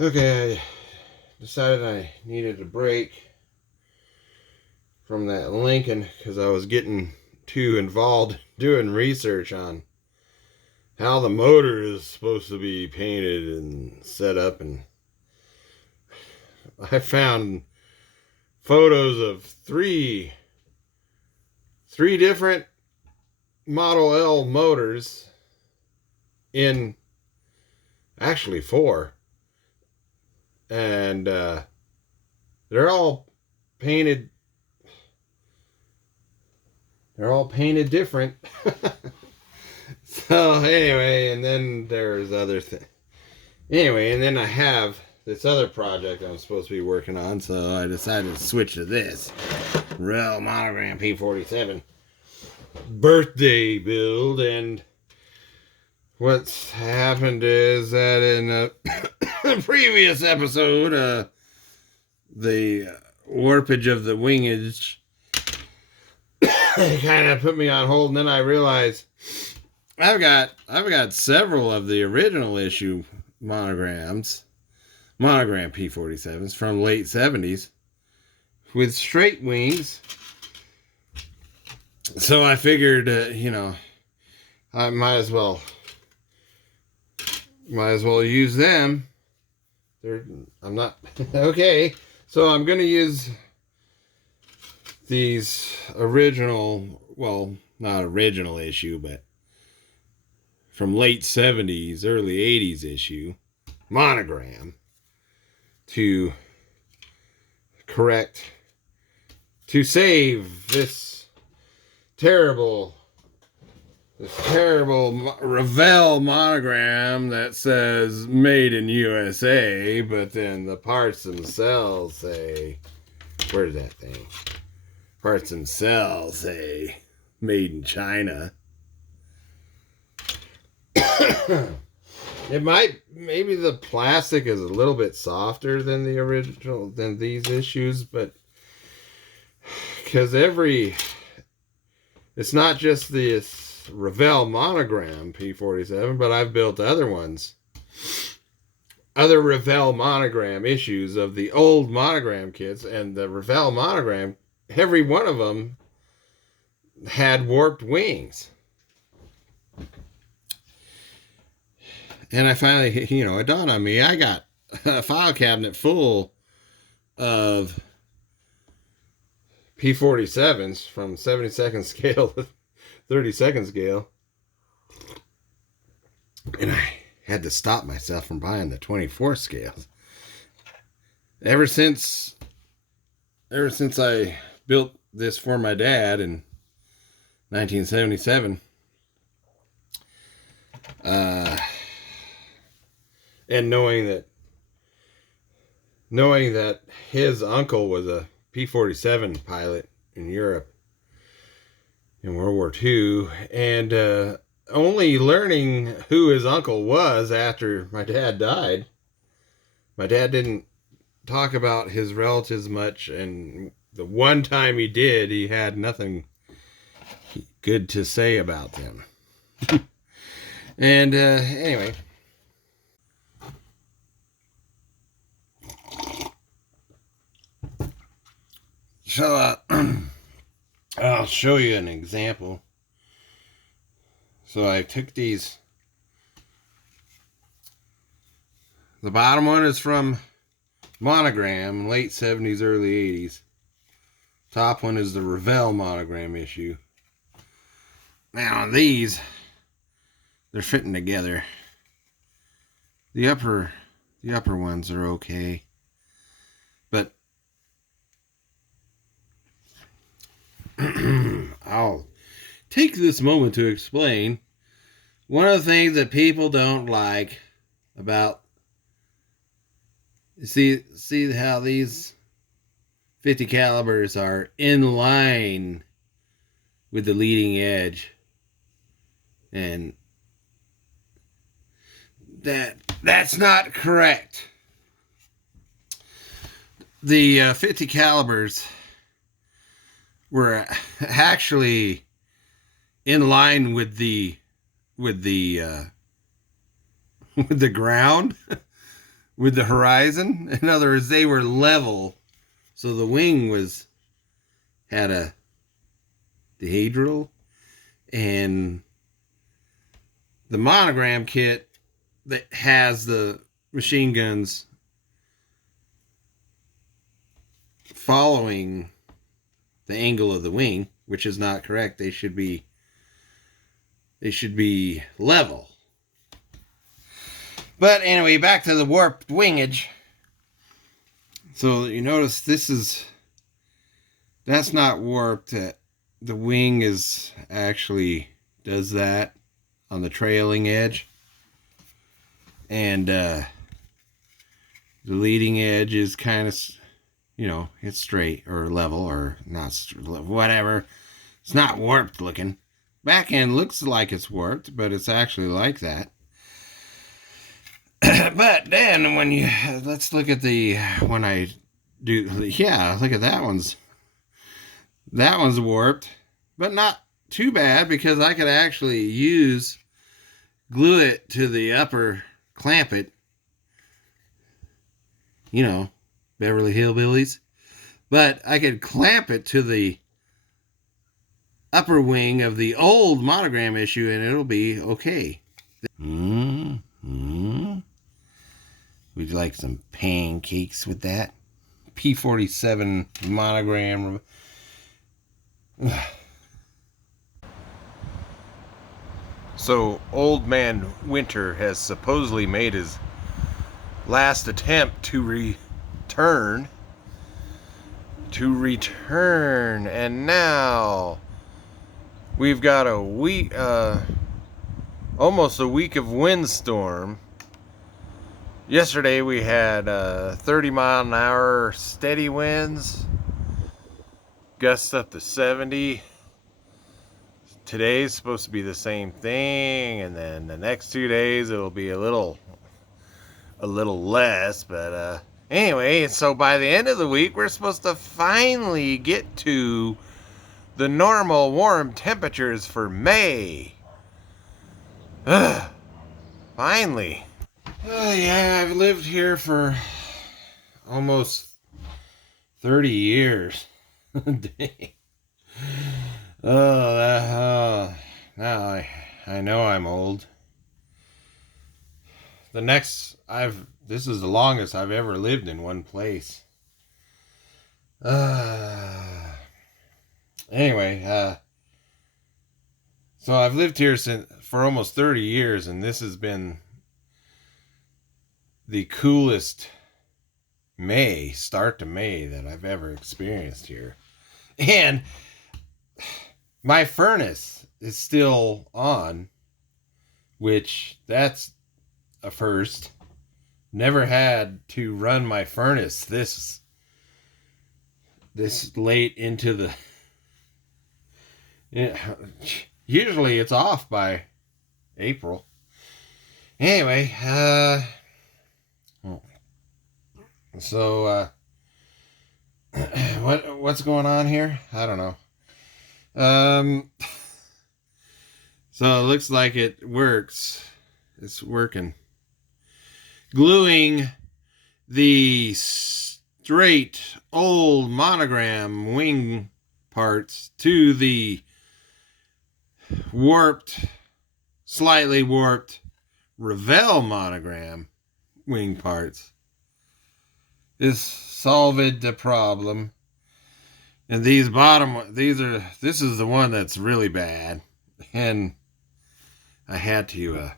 Okay, I decided I needed a break from that Lincoln because I was getting too involved doing research on how the motor is supposed to be painted and set up, and I found photos of three different Model L motors in actually four, and they're all painted. They're all painted different. So anyway, and then there's other things. Anyway, and then I have this other project I'm supposed to be working on, so I decided to switch to this Revell-Monogram P-47 birthday build. And what's happened is that in a previous episode, the warpage of the wingage kind of put me on hold, and then I realized I've got several of the original issue monogram P-47s from late 70s with straight wings. So I figured, I might as well use them. I'm not okay. So I'm going to use these original, well, not original issue, but from late 70s, early 80s issue monogram to save this terrible Revell monogram that says made in USA, but then the parts themselves say, where's that thing? Parts themselves say made in China. Maybe the plastic is a little bit softer than the original, than these issues, but because it's not just this Revell-Monogram P-47, but I've built other ones. Other Revell-Monogram issues of the old monogram kits, and the Revell-Monogram, every one of them had warped wings. And I finally, it dawned on me, I got a file cabinet full of P-47s from 72nd scale to 32nd scale. And I had to stop myself from buying the 24 scales. Ever since I built this for my dad in 1977, and knowing that his uncle was a P-47 pilot in Europe in World War II, and only learning who his uncle was after my dad died. My dad didn't talk about his relatives much, and the one time he did, he had nothing good to say about them. And anyway, so I'll show you an example. So I took these. The bottom one is from Monogram, late 70s, early 80s. Top one is the Revell-Monogram issue. Now on these, they're fitting together. The upper ones are okay, but I'll take this moment to explain one of the things that people don't like about, see how these 50 calibers are in line with the leading edge, and that's not correct. The 50 calibers were actually in line with the ground. with the horizon. In other words, they were level. So the wing had a dihedral, and the monogram kit that has the machine guns following the angle of the wing, which is not correct. They should be level. But anyway, back to the warped wingage. So you notice that's not warped. The wing is actually does that on the trailing edge. And the leading edge is kind of, it's straight or level or not, whatever. It's not warped looking. Back end looks like it's warped, but it's actually like that. But then let's look at look at that one's warped, but not too bad, because I could actually glue it to the upper, clamp it, Beverly Hillbillies, but I could clamp it to the upper wing of the old monogram issue and it'll be okay. Would you like some pancakes with that? P-47 monogram. So, Old Man Winter has supposedly made his last attempt to return. And now we've got a week, almost a week of windstorm. Yesterday we had 30-mile-an-hour steady winds, gusts up to 70. Today's supposed to be the same thing, and then the next 2 days it'll be a little less. But anyway, so by the end of the week we're supposed to finally get to the normal warm temperatures for May. Finally. Yeah, I've lived here for almost 30 years. Now I know I'm old. This is the longest I've ever lived in one place. Anyway, so I've lived here for almost 30 years, and this has been the coolest start to May that I've ever experienced here. And my furnace is still on, which that's a first. Never had to run my furnace this late into the... Usually it's off by April. Anyway, so what's going on here? I don't know. So it looks like it works. It's working. Gluing the straight old monogram wing parts to the slightly warped Revell-Monogram wing parts is solved the problem. And this is the one that's really bad, and I had to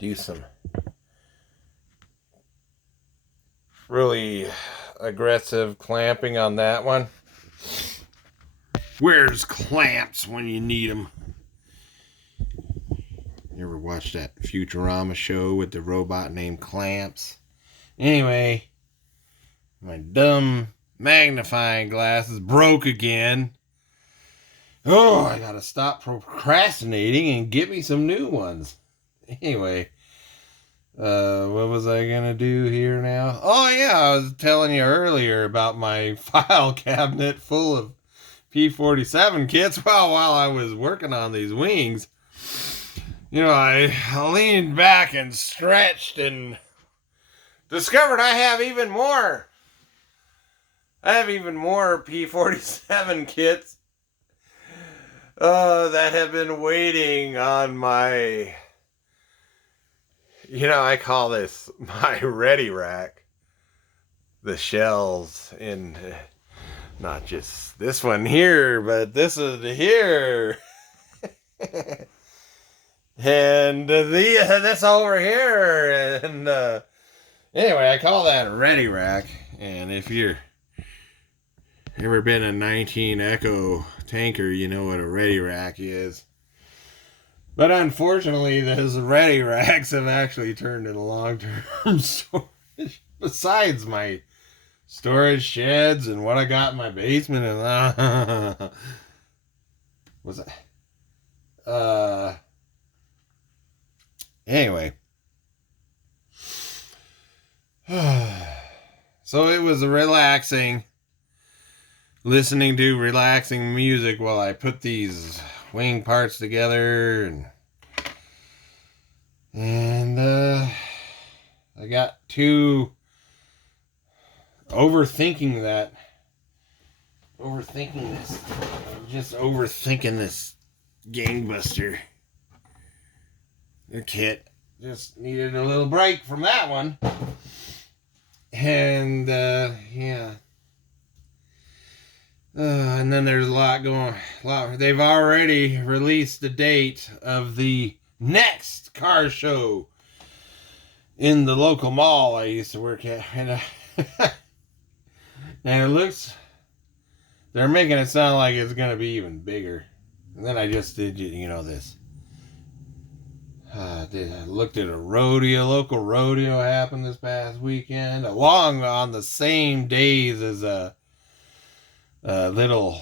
do some really aggressive clamping on that one. Where's clamps when you need them? You ever watch that Futurama show with the robot named Clamps? Anyway, my dumb magnifying glasses broke again. Oh, I gotta stop procrastinating and get me some new ones. Anyway, what was I gonna do here now? Oh yeah, I was telling you earlier about my file cabinet full of P-47 kits. Well, while I was working on these wings, I leaned back and stretched and discovered I have even more. I have even more P-47 kits that have been waiting on my, I call this my ready rack. The shells in, not just this one here, but this one here. And this over here. And anyway, I call that a ready rack. And if you're ever been a 19 Echo tanker, you know what a ready rack is. But unfortunately, those ready racks have actually turned into long-term storage. Besides my storage sheds and what I got in my basement and was that? Anyway. So it was relaxing. Listening to relaxing music while I put these wing parts together, and I got to overthinking this. I'm just overthinking this gangbuster. The kit just needed a little break from that one, and yeah. And then there's a lot going. They've already released the date of the next car show in the local mall I used to work at, and it looks. They're making it sound like it's gonna be even bigger. And then I just did, this. I looked at a local rodeo happened this past weekend, along on the same days as a little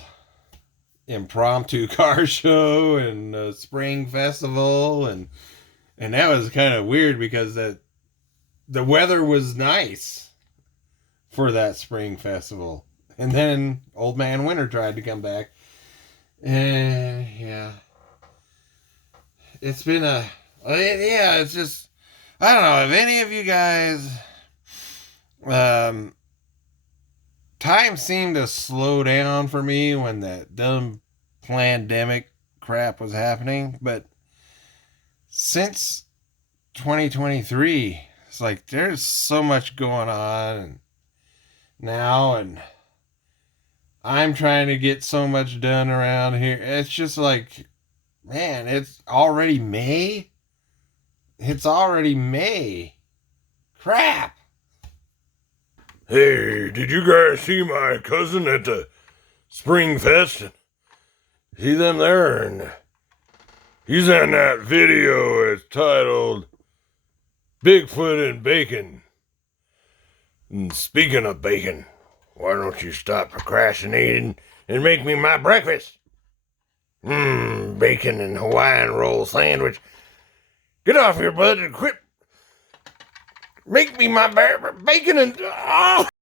impromptu car show and a spring festival, and that was kind of weird because the weather was nice for that spring festival, and then Old Man Winter tried to come back, and yeah, it's been it's just, I don't know if any of you guys time seemed to slow down for me when that dumb pandemic crap was happening. But since 2023, it's like there's so much going on now, and I'm trying to get so much done around here. It's just like, man, it's already May. It's already May. Crap. Hey, did you guys see my cousin at the Spring Fest? See them there? And he's in that video. It's titled Bigfoot and Bacon. And speaking of bacon, why don't you stop procrastinating and make me my breakfast? Bacon and Hawaiian roll sandwich. Get off your butt and quit. Make me my bacon and... Oh!